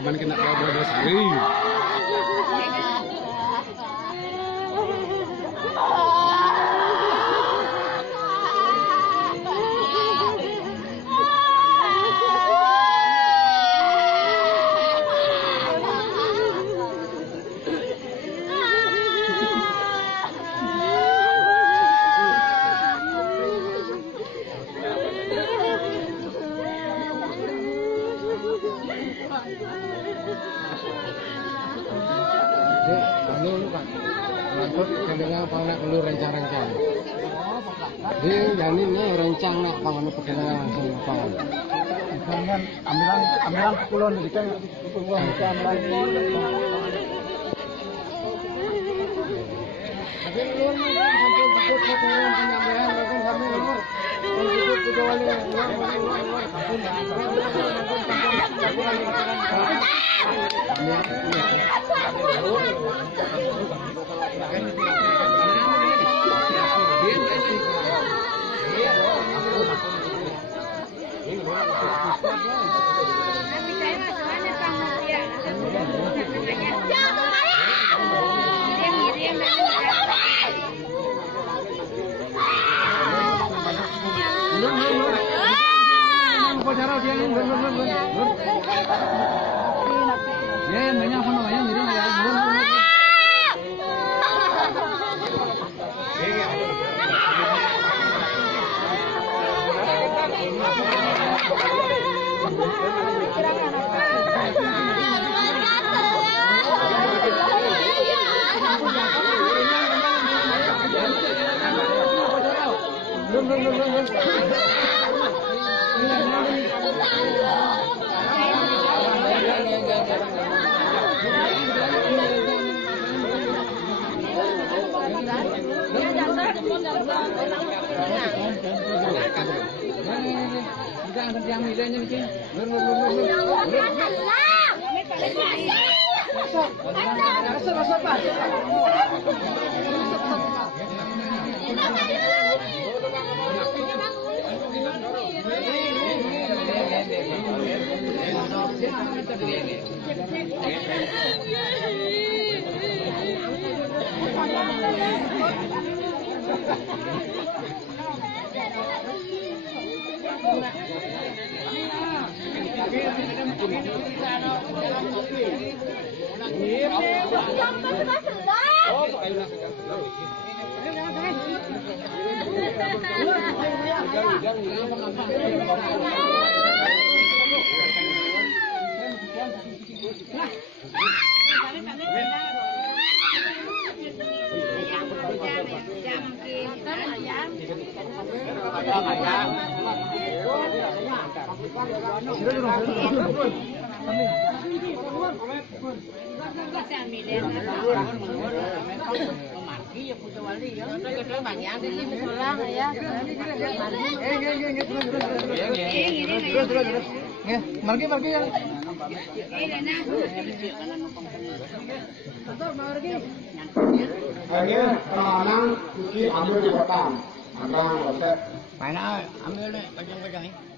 Cuman kena 12 hari. Anu Pak, lanjut kedengar panganak lu rencang-rencang. Di janinnya rencang nak panganak kedengar langsung pangan. Pangan ambilan kulon jadi kan kulon ke ambilan. Tapi lu sampai ikut kedengar penyampaian kan kami nomor. Kalau ikut pegawai luar Margi ya. Akhirnya penanganan cuci ambil di kota. Mana ambil nih, panjang-panjang.